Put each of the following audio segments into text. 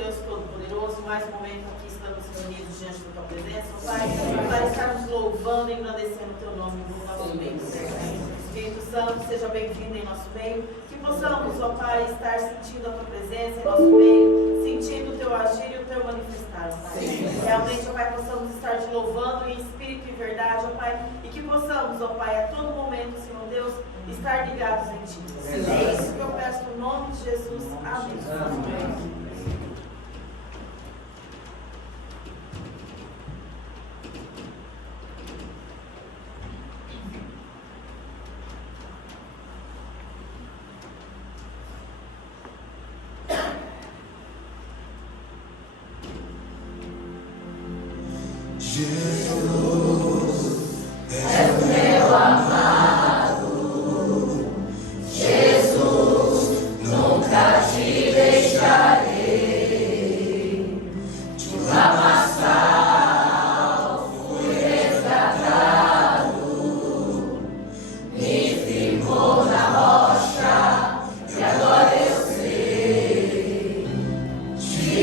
Deus Todo-Poderoso, mais um momento aqui estamos reunidos diante da tua presença, ó Pai, para estarmos louvando e engrandecendo o teu nome no nosso meio. Espírito Santo, seja bem-vindo em nosso meio, que possamos, ó Pai, estar sentindo a tua presença em nosso meio, sentindo o teu agir e o teu manifestar, ó Pai. Realmente, ó Pai, possamos estar te louvando em espírito e verdade, ó Pai, e que possamos, ó Pai, a todo momento, Senhor Deus, estar ligados em ti. É isso que eu peço no nome de Jesus. Amém. Amém.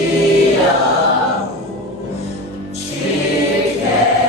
Te amo, te quero.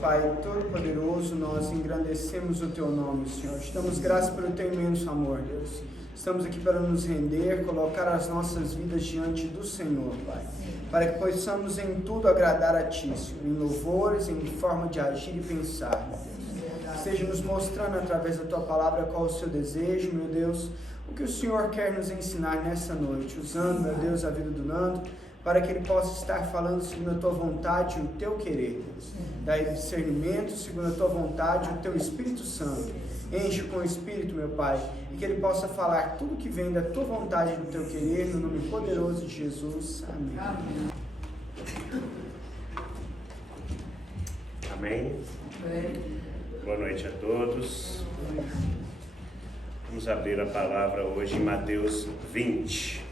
Pai Todo-Poderoso, nós engrandecemos o Teu nome, Senhor. Te damos graças pelo Teu imenso amor, Deus. Estamos aqui para nos render, colocar as nossas vidas diante do Senhor, Pai. Para que possamos em tudo agradar a Ti, Senhor. Em louvores, em forma de agir e pensar, meu Deus. Esteja nos mostrando através da Tua palavra qual é o Seu desejo, meu Deus. O que o Senhor quer nos ensinar nessa noite. Usando, meu Deus, a vida do Nando, para que ele possa estar falando segundo a Tua vontade e o Teu querer, Deus. Dá discernimento segundo a Tua vontade e o Teu Espírito Santo. Enche com o Espírito, meu Pai, e que ele possa falar tudo que vem da Tua vontade e do Teu querer, no nome poderoso de Jesus. Amém. Amém. Boa noite a todos. Vamos abrir a palavra hoje em Mateus 20.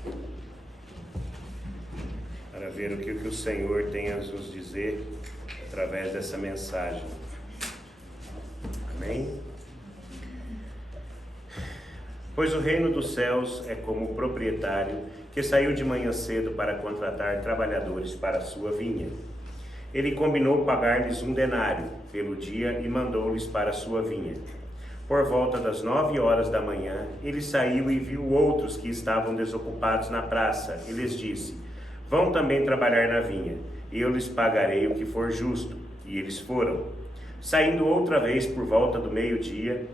Para ver o que o Senhor tem a nos dizer através dessa mensagem. Amém? Pois o reino dos céus é como o proprietário que saiu de manhã cedo para contratar trabalhadores para a sua vinha. Ele combinou pagar-lhes 1 denário pelo dia e mandou-lhes para a sua vinha. Por volta das 9 horas da manhã, ele saiu e viu outros que estavam desocupados na praça e lhes disse: vão também trabalhar na vinha, e eu lhes pagarei o que for justo. E eles foram. Saindo outra vez por volta do meio-dia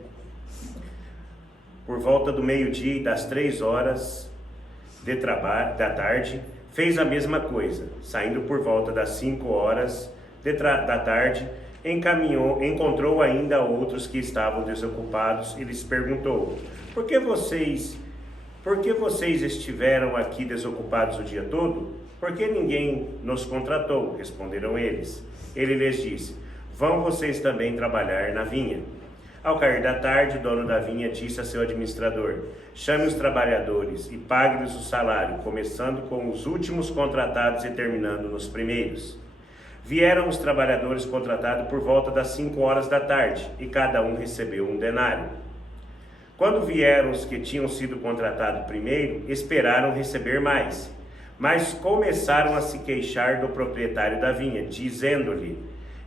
e das 3 horas da tarde, fez a mesma coisa. Saindo por volta das 5 horas da tarde, encontrou ainda outros que estavam desocupados e lhes perguntou: Por que vocês estiveram aqui desocupados o dia todo? Porque ninguém nos contratou, responderam eles. Ele lhes disse: vão vocês também trabalhar na vinha. Ao cair da tarde, o dono da vinha disse a seu administrador: chame os trabalhadores e pague-lhes o salário, começando com os últimos contratados e terminando nos primeiros. Vieram os trabalhadores contratados por volta das 5 horas da tarde, e cada um recebeu 1 denário. Quando vieram os que tinham sido contratados primeiro, esperaram receber mais, mas começaram a se queixar do proprietário da vinha, dizendo-lhe: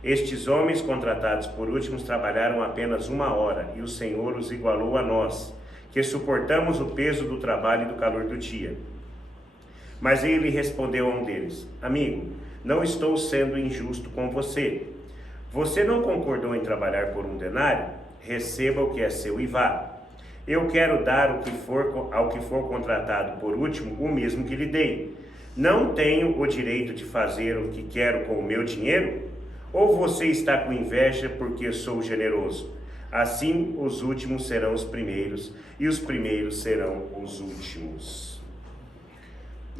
estes homens contratados por últimos trabalharam apenas 1 hora, e o Senhor os igualou a nós, que suportamos o peso do trabalho e do calor do dia. Mas ele respondeu a um deles: amigo, não estou sendo injusto com você. Você não concordou em trabalhar por 1 denário? Receba o que é seu e vá. Eu quero dar ao que for contratado por último o mesmo que lhe dei. Não tenho o direito de fazer o que quero com o meu dinheiro? Ou você está com inveja porque sou generoso? Assim os últimos serão os primeiros e os primeiros serão os últimos.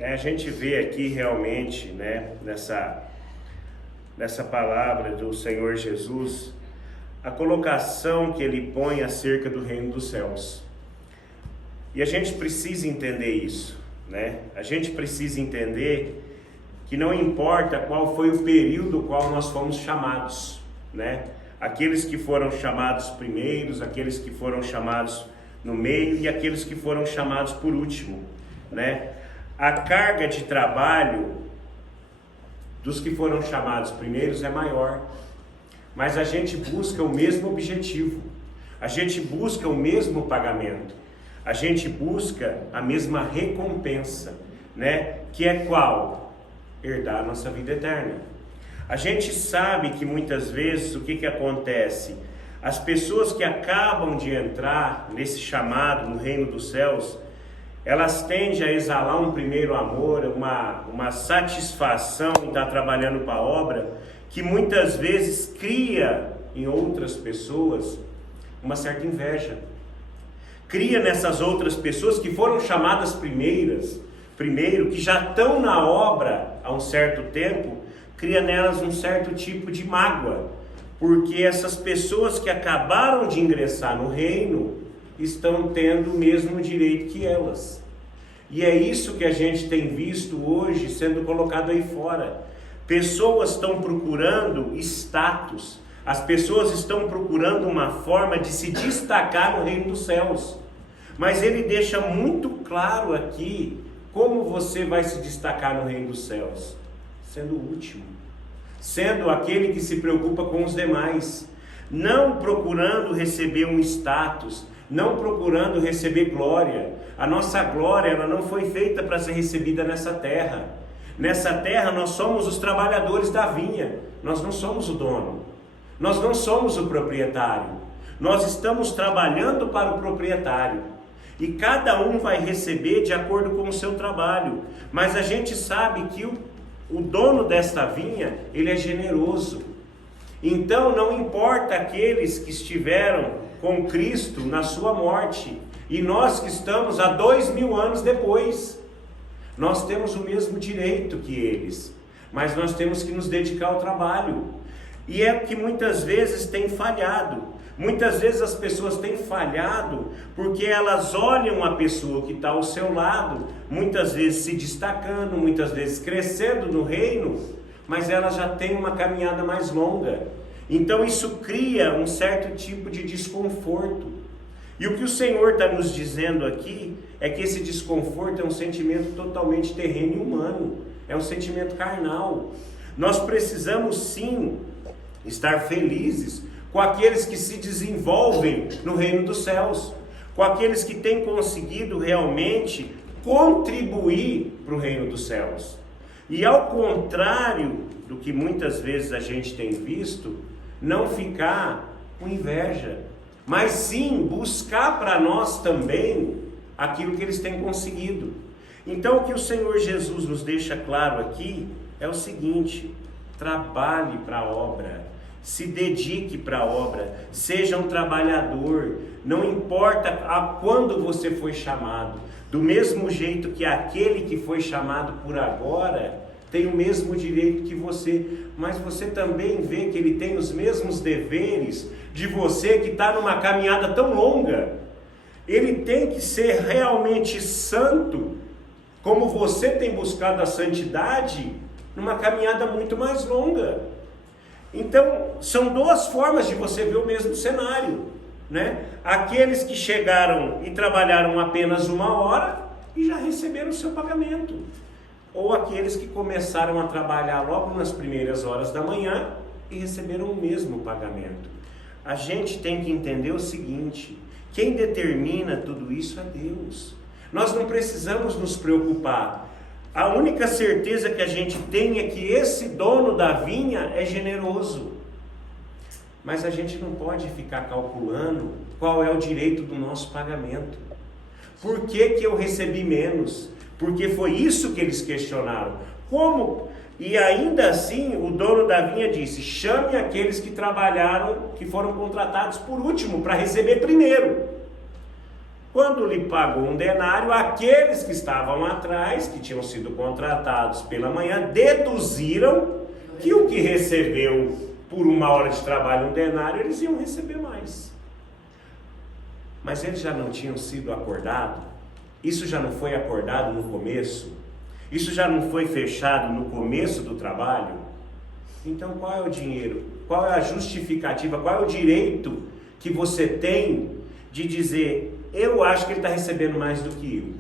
A gente vê aqui realmente, nessa palavra do Senhor Jesus, a colocação que ele põe acerca do reino dos céus. E a gente precisa entender isso, A gente precisa entender que não importa qual foi o período qual nós fomos chamados, Aqueles que foram chamados primeiros, aqueles que foram chamados no meio e aqueles que foram chamados por último, A carga de trabalho dos que foram chamados primeiros é maior, mas a gente busca o mesmo objetivo, a gente busca o mesmo pagamento, a gente busca a mesma recompensa, Que é qual? Herdar a nossa vida eterna. A gente sabe que muitas vezes o que acontece? As pessoas que acabam de entrar nesse chamado no reino dos céus, elas tendem a exalar um primeiro amor, uma satisfação em estar trabalhando para a obra, que muitas vezes cria em outras pessoas uma certa inveja. Cria nessas outras pessoas que foram chamadas primeiro, que já estão na obra há um certo tempo, cria nelas um certo tipo de mágoa, porque essas pessoas que acabaram de ingressar no reino estão tendo o mesmo direito que elas. E é isso que a gente tem visto hoje sendo colocado aí fora. Pessoas estão procurando status, as pessoas estão procurando uma forma de se destacar no reino dos céus. Mas ele deixa muito claro aqui como você vai se destacar no reino dos céus: sendo o último, sendo aquele que se preocupa com os demais, não procurando receber um status, não procurando receber glória. A nossa glória, ela não foi feita para ser recebida nessa terra. Nessa terra nós somos os trabalhadores da vinha, nós não somos o dono, nós não somos o proprietário, nós estamos trabalhando para o proprietário. E cada um vai receber de acordo com o seu trabalho. Mas a gente sabe que o dono desta vinha, ele é generoso. Então não importa aqueles que estiveram com Cristo na sua morte, e nós que estamos há 2000 anos depois, nós temos o mesmo direito que eles, mas nós temos que nos dedicar ao trabalho. E é que muitas vezes tem falhado. Muitas vezes as pessoas têm falhado porque elas olham a pessoa que está ao seu lado, muitas vezes se destacando, muitas vezes crescendo no reino, mas ela já tem uma caminhada mais longa. Então isso cria um certo tipo de desconforto. E o que o Senhor está nos dizendo aqui é que esse desconforto é um sentimento totalmente terreno e humano, é um sentimento carnal. Nós precisamos sim estar felizes com aqueles que se desenvolvem no reino dos céus, com aqueles que têm conseguido realmente contribuir para o reino dos céus. E ao contrário do que muitas vezes a gente tem visto, não ficar com inveja, mas sim buscar para nós também aquilo que eles têm conseguido. Então o que o Senhor Jesus nos deixa claro aqui é o seguinte: trabalhe para a obra, se dedique para a obra, seja um trabalhador, não importa a quando você foi chamado, do mesmo jeito que aquele que foi chamado por agora tem o mesmo direito que você, mas você também vê que ele tem os mesmos deveres de você que está numa caminhada tão longa. Ele tem que ser realmente santo, como você tem buscado a santidade numa caminhada muito mais longa. Então, são duas formas de você ver o mesmo cenário, né? Aqueles que chegaram e trabalharam apenas 1 hora e já receberam o seu pagamento. Ou aqueles que começaram a trabalhar logo nas primeiras horas da manhã e receberam o mesmo pagamento. A gente tem que entender o seguinte: quem determina tudo isso é Deus. Nós não precisamos nos preocupar. A única certeza que a gente tem é que esse dono da vinha é generoso. Mas a gente não pode ficar calculando qual é o direito do nosso pagamento. Por que que eu recebi menos? Porque foi isso que eles questionaram. Como? E ainda assim o dono da vinha disse: chame aqueles que trabalharam, que foram contratados por último, para receber primeiro. Quando lhe pagou 1 denário, aqueles que estavam atrás, que tinham sido contratados pela manhã, deduziram que o que recebeu por 1 hora de trabalho 1 denário, eles iam receber mais. Mas eles já não tinham sido acordados? Isso já não foi acordado no começo? Isso já não foi fechado no começo do trabalho? Então qual é o dinheiro? Qual é a justificativa? Qual é o direito que você tem de dizer: eu acho que ele está recebendo mais do que eu?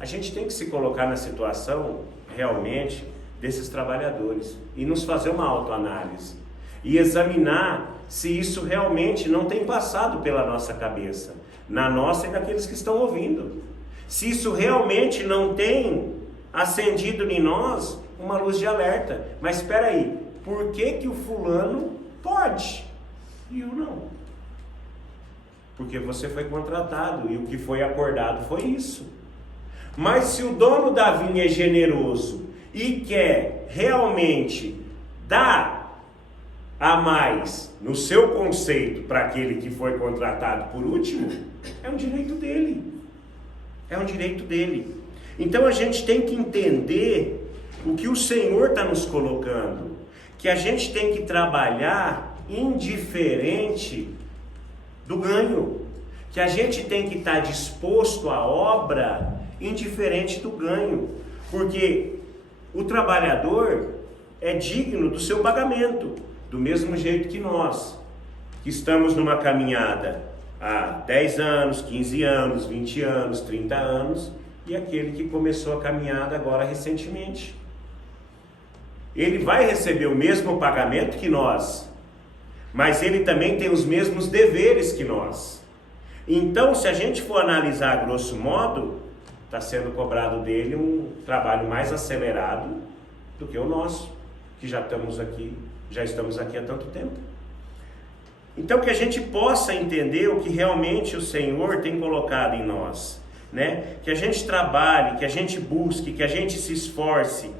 A gente tem que se colocar na situação realmente desses trabalhadores e nos fazer uma autoanálise e examinar se isso realmente não tem passado pela nossa cabeça, na nossa e daqueles que estão ouvindo. Se isso realmente não tem acendido em nós uma luz de alerta. Mas espera aí, por que que o fulano pode e eu não? Porque você foi contratado e o que foi acordado foi isso. Mas se o dono da vinha é generoso e quer realmente dar a mais no seu conceito para aquele que foi contratado por último, é um direito dele. É um direito dele. Então a gente tem que entender o que o Senhor está nos colocando, que a gente tem que trabalhar indiferente do ganho, que a gente tem que estar disposto à obra indiferente do ganho, porque o trabalhador é digno do seu pagamento, do mesmo jeito que nós, que estamos numa caminhada há 10 anos, 15 anos, 20 anos, 30 anos, e aquele que começou a caminhada agora recentemente. Ele vai receber o mesmo pagamento que nós, mas ele também tem os mesmos deveres que nós. Então, se a gente for analisar grosso modo, está sendo cobrado dele um trabalho mais acelerado do que o nosso, que já estamos aqui há tanto tempo. Então, que a gente possa entender o que realmente o Senhor tem colocado em nós, né? Que a gente trabalhe, que a gente busque, que a gente se esforce,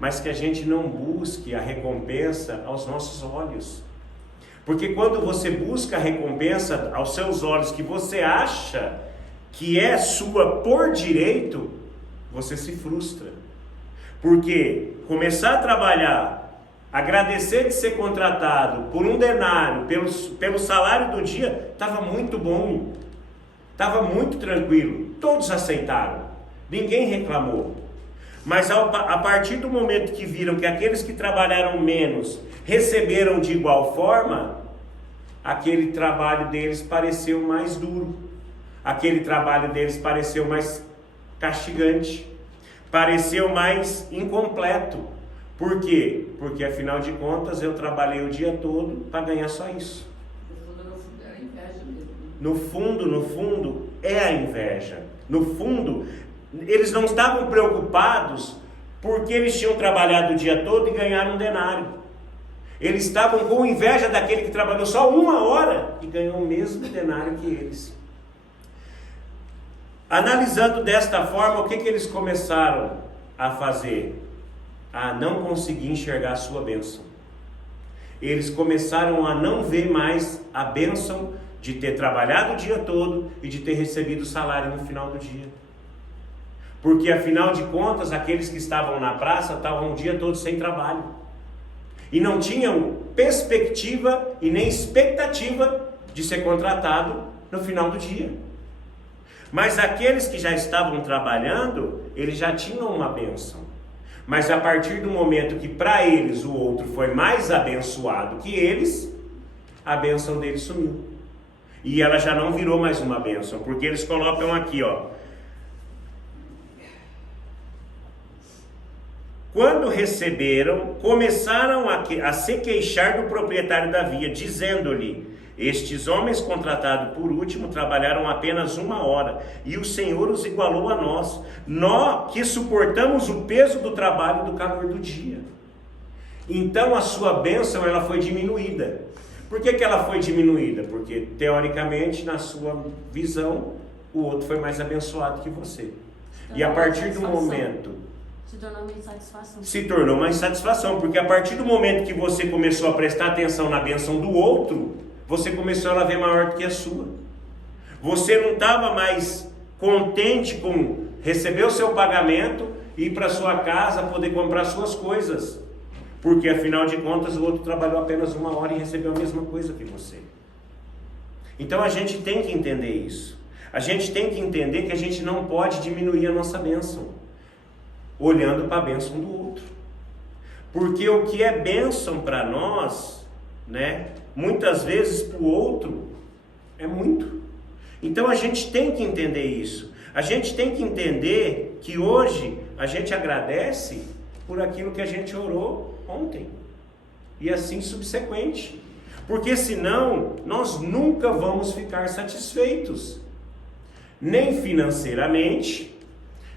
mas que a gente não busque a recompensa aos nossos olhos. Porque quando você busca a recompensa aos seus olhos, que você acha que é sua por direito, você se frustra. Porque começar a trabalhar, agradecer de ser contratado por um denário, pelo salário do dia, estava muito bom, estava muito tranquilo, todos aceitaram, ninguém reclamou. Mas a partir do momento que viram que aqueles que trabalharam menos receberam de igual forma, aquele trabalho deles pareceu mais duro, aquele trabalho deles pareceu mais castigante, pareceu mais incompleto. Por quê? Porque afinal de contas eu trabalhei o dia todo para ganhar só isso. Era inveja mesmo. No fundo é a inveja. No fundo, eles não estavam preocupados porque eles tinham trabalhado o dia todo e ganharam um denário. Eles estavam com inveja daquele que trabalhou só 1 hora e ganhou o mesmo denário que eles. Analisando desta forma, o que eles começaram a fazer? A não conseguir enxergar a sua bênção. Eles começaram a não ver mais a bênção de ter trabalhado o dia todo e de ter recebido o salário no final do dia. Porque afinal de contas, aqueles que estavam na praça estavam o dia todo sem trabalho. E não tinham perspectiva e nem expectativa de ser contratado no final do dia. Mas aqueles que já estavam trabalhando, eles já tinham uma bênção. Mas a partir do momento que para eles o outro foi mais abençoado que eles, a bênção deles sumiu. E ela já não virou mais uma bênção, porque eles colocam aqui, ó. Quando receberam, começaram a se queixar do proprietário da via, dizendo-lhe: estes homens contratados por último trabalharam apenas 1 hora, e o Senhor os igualou a nós que suportamos o peso do trabalho e do calor do dia. Então a sua bênção ela foi diminuída. Por que ela foi diminuída? Porque teoricamente, na sua visão, o outro foi mais abençoado que você. E a partir do momento... Se tornou uma insatisfação. Se tornou uma insatisfação, porque a partir do momento que você começou a prestar atenção na bênção do outro, você começou a ver maior do que a sua. Você não estava mais contente com receber o seu pagamento, ir para sua casa, poder comprar suas coisas. Porque afinal de contas o outro trabalhou apenas 1 hora e recebeu a mesma coisa que você. Então a gente tem que entender isso. A gente tem que entender que a gente não pode diminuir a nossa bênção, olhando para a bênção do outro. Porque o que é bênção para nós, né, muitas vezes para o outro é muito. Então a gente tem que entender isso. A gente tem que entender que hoje a gente agradece por aquilo que a gente orou ontem. E assim subsequente. Porque senão nós nunca vamos ficar satisfeitos. Nem financeiramente,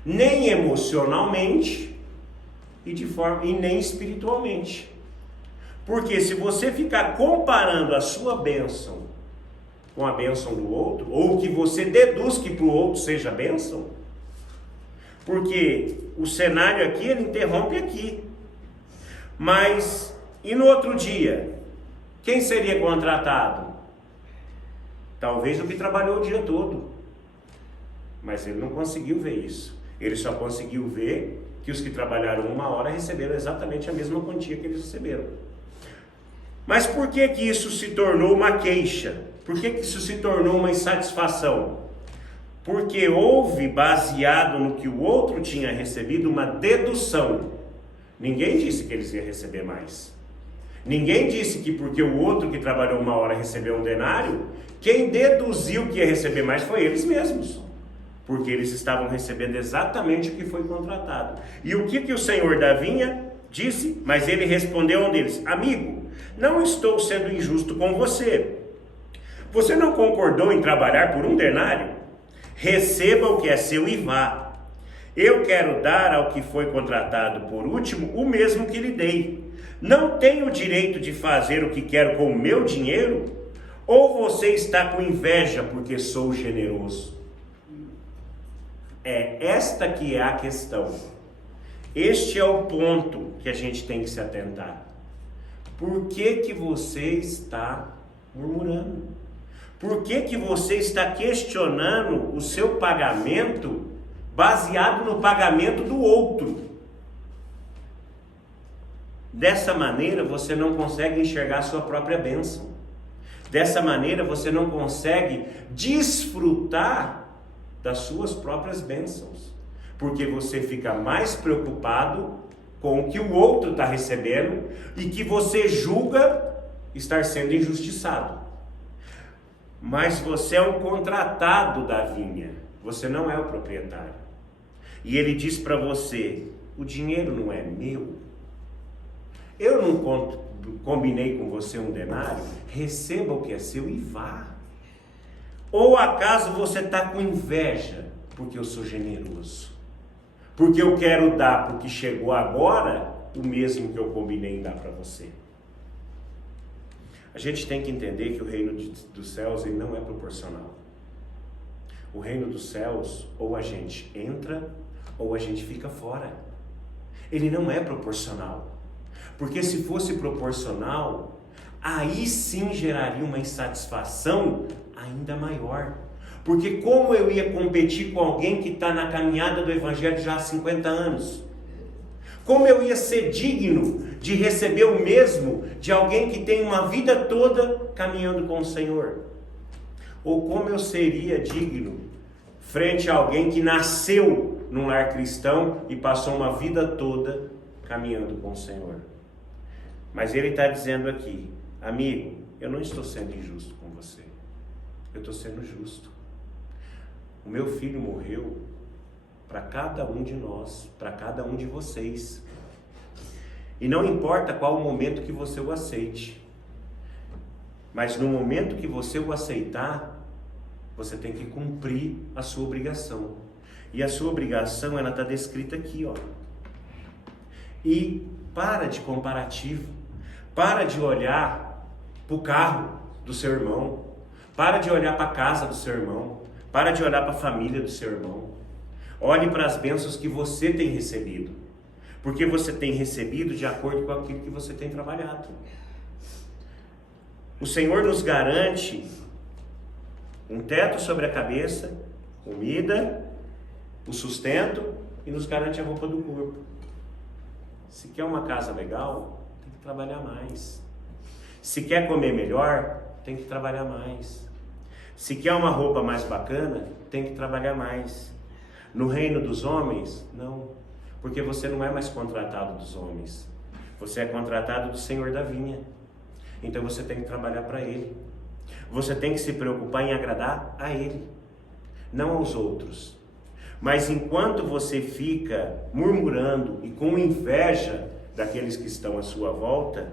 nem emocionalmente e nem espiritualmente. Porque se você ficar comparando a sua bênção com a bênção do outro, ou que você deduz que para o outro seja bênção, porque o cenário aqui, ele interrompe aqui. Mas, e no outro dia? Quem seria contratado? Talvez o que trabalhou o dia todo. Mas ele não conseguiu ver isso. Ele só conseguiu ver que os que trabalharam 1 hora receberam exatamente a mesma quantia que eles receberam. Mas por que que isso se tornou uma queixa? Por que que isso se tornou uma insatisfação? Porque houve, baseado no que o outro tinha recebido, uma dedução. Ninguém disse que eles iam receber mais. Ninguém disse que porque o outro que trabalhou 1 hora recebeu 1 denário, quem deduziu que ia receber mais foi eles mesmos. Porque eles estavam recebendo exatamente o que foi contratado. E o que que o senhor da vinha disse? Mas ele respondeu a um deles: amigo, não estou sendo injusto com você. Você não concordou em trabalhar por 1 denário? Receba o que é seu e vá. Eu quero dar ao que foi contratado por último o mesmo que lhe dei. Não tenho o direito de fazer o que quero com o meu dinheiro? Ou você está com inveja porque sou generoso? É esta que é a questão. Este é o ponto que a gente tem que se atentar. Por que que você está murmurando? Por que que você está questionando o seu pagamento baseado no pagamento do outro? Dessa maneira você não consegue enxergar a sua própria bênção. Dessa maneira você não consegue desfrutar das suas próprias bênçãos. Porque você fica mais preocupado com o que o outro está recebendo e que você julga estar sendo injustiçado. Mas você é um contratado da vinha, você não é o proprietário. E ele diz para você: o dinheiro não é meu. Eu não combinei com você 1 denário, receba o que é seu e vá. Ou acaso você está com inveja porque eu sou generoso? Porque eu quero dar porque chegou agora o mesmo que eu combinei em dar para você. A gente tem que entender que o reino dos céus ele não é proporcional. O reino dos céus, ou a gente entra, ou a gente fica fora. Ele não é proporcional. Porque se fosse proporcional, aí sim geraria uma insatisfação ainda maior. Porque como eu ia competir com alguém que está na caminhada do Evangelho já há 50 anos? Como eu ia ser digno de receber o mesmo de alguém que tem uma vida toda caminhando com o Senhor? Ou como eu seria digno frente a alguém que nasceu num lar cristão e passou uma vida toda caminhando com o Senhor? Mas ele está dizendo aqui: amigo, eu não estou sendo injusto com você. Eu estou sendo justo. O meu filho morreu para cada um de nós, para cada um de vocês. E não importa qual o momento que você o aceite, mas no momento que você o aceitar, você tem que cumprir a sua obrigação. E a sua obrigação, ela está descrita aqui, ó. E para de comparativo, para de olhar para o carro do seu irmão, para de olhar para a casa do seu irmão, para de olhar para a família do seu irmão. Olhe para as bênçãos que você tem recebido, porque você tem recebido de acordo com aquilo que você tem trabalhado. O Senhor nos garante um teto sobre a cabeça, comida, o sustento e nos garante a roupa do corpo. Se quer uma casa legal, tem que trabalhar mais. Se quer comer melhor, tem que trabalhar mais. Se quer uma roupa mais bacana, tem que trabalhar mais. No reino dos homens, não. Porque você não é mais contratado dos homens. Você é contratado do Senhor da vinha. Então você tem que trabalhar para Ele. Você tem que se preocupar em agradar a Ele, não aos outros. Mas enquanto você fica murmurando e com inveja daqueles que estão à sua volta,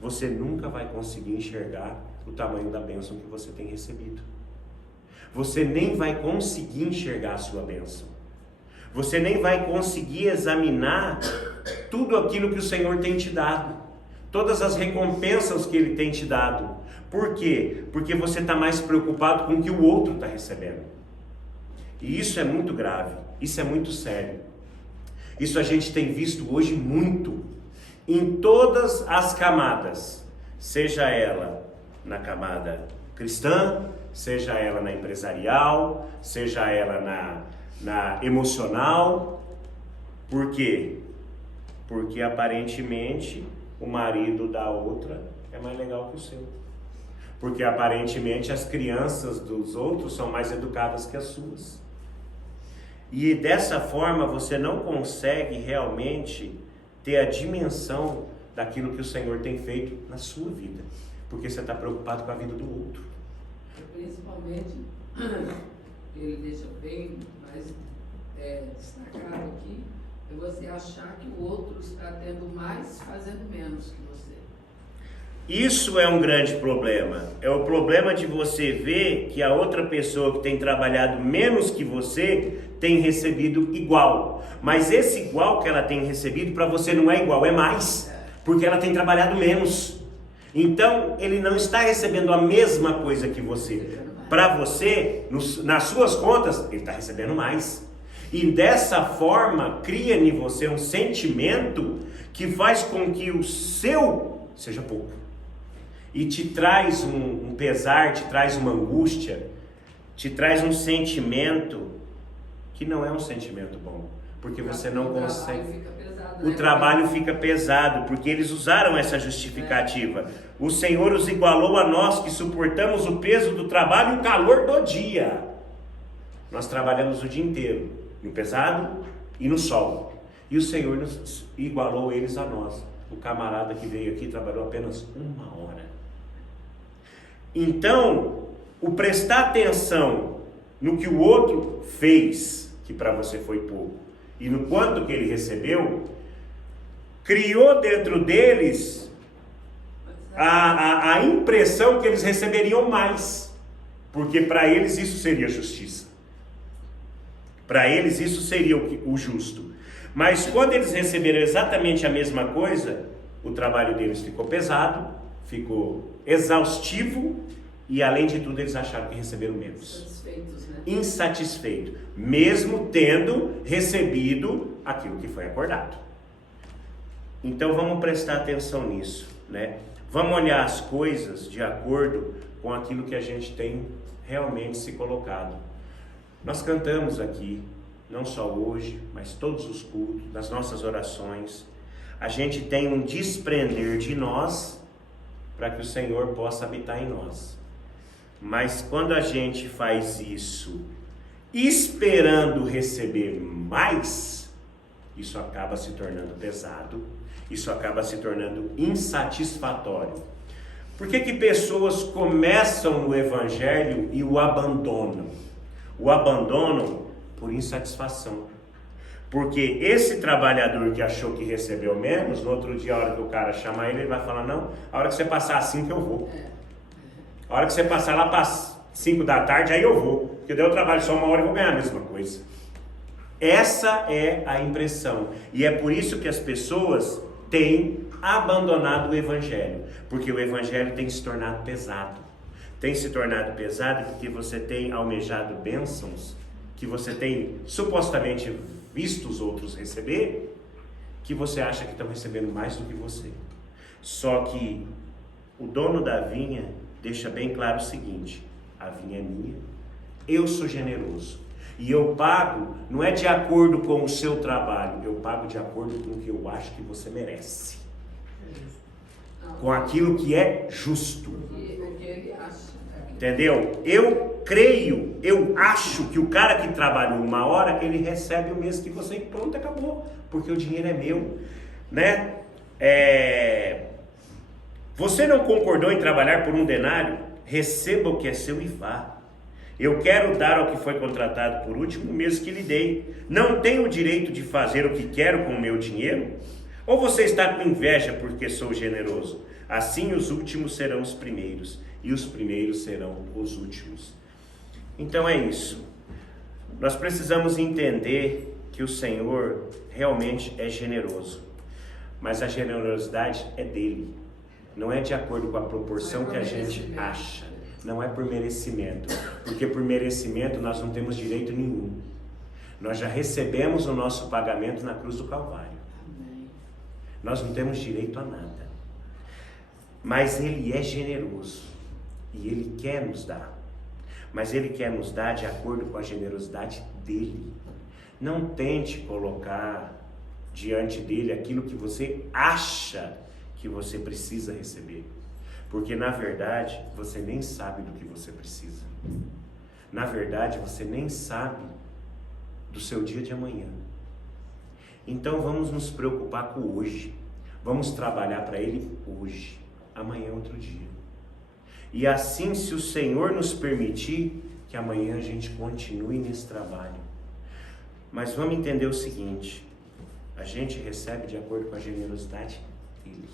você nunca vai conseguir enxergar o tamanho da bênção que você tem recebido. Você nem vai conseguir enxergar a sua bênção. Você nem vai conseguir examinar tudo aquilo que o Senhor tem te dado. Todas as recompensas que Ele tem te dado. Por quê? Porque você está mais preocupado com o que o outro está recebendo. E isso é muito grave. Isso é muito sério. Isso a gente tem visto hoje muito. Em todas as camadas. Seja ela na camada cristã, seja ela na empresarial, seja ela na emocional. Por quê? Porque aparentemente o marido da outra é mais legal que o seu. Porque aparentemente as crianças dos outros são mais educadas que as suas. E dessa forma você não consegue realmente ter a dimensão daquilo que o Senhor tem feito na sua vida. Porque você está preocupado com a vida do outro. Principalmente, ele deixa bem mais destacado aqui, é você achar que o outro está tendo mais fazendo menos que você. Isso é um grande problema. É o problema de você ver que a outra pessoa que tem trabalhado menos que você tem recebido igual. Mas esse igual que ela tem recebido para você não é igual, é mais. Porque ela tem trabalhado menos. Então, ele não está recebendo a mesma coisa que você. Para você, nas suas contas, ele está recebendo mais. E dessa forma, cria em você um sentimento que faz com que o seu seja pouco. E te traz um pesar, te traz uma angústia, te traz um sentimento que não é um sentimento bom. Porque você não consegue. O trabalho fica pesado, porque eles usaram essa justificativa. O Senhor os igualou a nós que suportamos o peso do trabalho e o calor do dia. Nós trabalhamos o dia inteiro, no pesado e no sol. E o Senhor nos igualou eles a nós. O camarada que veio aqui trabalhou apenas 1 hora. Então, o prestar atenção no que o outro fez, que para você foi pouco, e no quanto que ele recebeu, criou dentro deles a impressão que eles receberiam mais, porque para eles isso seria justiça, para eles isso seria o justo. Mas quando eles receberam exatamente a mesma coisa, o trabalho deles ficou pesado, ficou exaustivo e além de tudo eles acharam que receberam menos. Insatisfeitos, né? Insatisfeito, mesmo tendo recebido aquilo que foi acordado. Então vamos prestar atenção nisso, né? Vamos olhar as coisas de acordo com aquilo que a gente tem realmente se colocado. Nós cantamos aqui, não só hoje, mas todos os cultos, nas nossas orações. A gente tem um desprender de nós para que o Senhor possa habitar em nós. Mas quando a gente faz isso esperando receber mais, isso acaba se tornando pesado, isso acaba se tornando insatisfatório. Por que pessoas começam no Evangelho e o abandonam? O abandonam por insatisfação. Porque esse trabalhador que achou que recebeu menos, no outro dia, a hora que o cara chamar ele, ele vai falar, não, a hora que você passar às 5 eu vou. A hora que você passar lá para 5 da tarde, aí eu vou. Porque daí eu trabalho só 1 hora e vou ganhar a mesma coisa. Essa é a impressão. E é por isso que as pessoas têm abandonado o Evangelho. Porque o Evangelho tem se tornado pesado. Tem se tornado pesado porque você tem almejado bênçãos que você tem supostamente visto os outros receber, que você acha que estão recebendo mais do que você. Só que o dono da vinha deixa bem claro o seguinte: a vinha é minha, eu sou generoso e eu pago, não é de acordo com o seu trabalho, eu pago de acordo com o que eu acho que você merece, com aquilo que é justo. O que ele acha. Entendeu? Eu creio, eu acho que o cara que trabalha 1 hora, ele recebe o mesmo que você e pronto, acabou, porque o dinheiro é meu, né? Você não concordou em trabalhar por 1 denário? Receba o que é seu e vá. Eu quero dar ao que foi contratado por último o mesmo que lhe dei. Não tenho o direito de fazer o que quero com o meu dinheiro? Ou você está com inveja porque sou generoso? Assim os últimos serão os primeiros, e os primeiros serão os últimos. Então é isso. Nós precisamos entender que o Senhor realmente é generoso, mas a generosidade é dele. Não é de acordo com a proporção que a gente acha. Não é por merecimento. Porque por merecimento nós não temos direito nenhum. Nós já recebemos o nosso pagamento na cruz do Calvário. Nós não temos direito a nada. Mas Ele é generoso. E Ele quer nos dar. Mas Ele quer nos dar de acordo com a generosidade dEle. Não tente colocar diante dEle aquilo que você acha que você precisa receber. Porque na verdade, você nem sabe do que você precisa. Na verdade, você nem sabe do seu dia de amanhã. Então vamos nos preocupar com hoje. Vamos trabalhar para Ele hoje. Amanhã é outro dia. E assim, se o Senhor nos permitir, que amanhã a gente continue nesse trabalho. Mas vamos entender o seguinte: a gente recebe de acordo com a generosidade dele.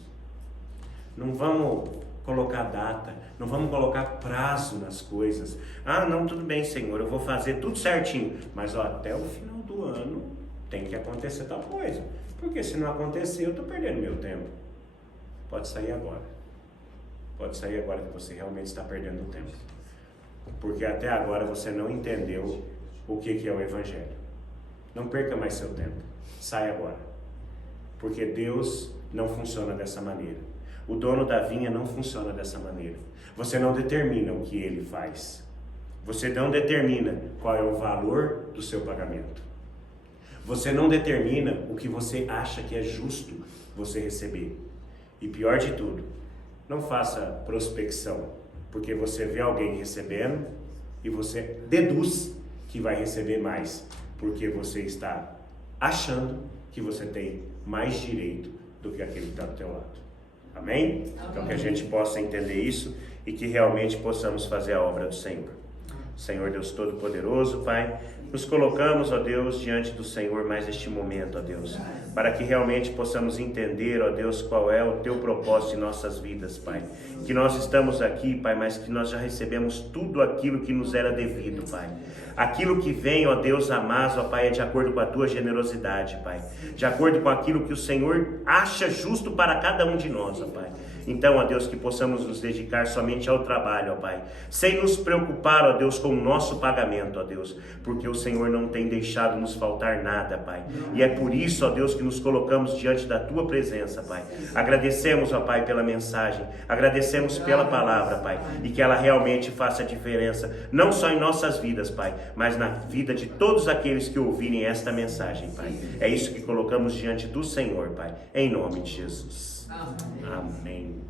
Não vamos colocar data, não vamos colocar prazo nas coisas. Ah, não, tudo bem, Senhor, eu vou fazer tudo certinho, mas ó, até o final do ano tem que acontecer tal coisa, porque se não acontecer eu estou perdendo meu tempo. Pode sair agora. Pode sair agora que você realmente está perdendo tempo, porque até agora você não entendeu o que é o Evangelho. Não perca mais seu tempo, sai agora, porque Deus não funciona dessa maneira. O dono da vinha não funciona dessa maneira. Você não determina o que ele faz. Você não determina qual é o valor do seu pagamento. Você não determina o que você acha que é justo você receber. E pior de tudo, não faça prospecção, porque você vê alguém recebendo e você deduz que vai receber mais, porque você está achando que você tem mais direito do que aquele que está do teu lado. Amém? Então que a gente possa entender isso e que realmente possamos fazer a obra do Senhor. Senhor Deus Todo-Poderoso, Pai, nos colocamos, ó Deus, diante do Senhor mais neste momento, ó Deus, para que realmente possamos entender, ó Deus, qual é o Teu propósito em nossas vidas, Pai. Que nós estamos aqui, Pai, mas que nós já recebemos tudo aquilo que nos era devido, Pai. Aquilo que vem, ó Deus amado, ó Pai, é de acordo com a Tua generosidade, Pai. De acordo com aquilo que o Senhor acha justo para cada um de nós, ó Pai. Então, ó Deus, que possamos nos dedicar somente ao trabalho, ó Pai, sem nos preocupar, ó Deus, com o nosso pagamento, ó Deus, porque o Senhor não tem deixado nos faltar nada, Pai. E é por isso, ó Deus, que nos colocamos diante da Tua presença, Pai. Agradecemos, ó Pai, pela mensagem, agradecemos pela palavra, Pai, e que ela realmente faça diferença, não só em nossas vidas, Pai, mas na vida de todos aqueles que ouvirem esta mensagem, Pai. É isso que colocamos diante do Senhor, Pai, em nome de Jesus. Amém.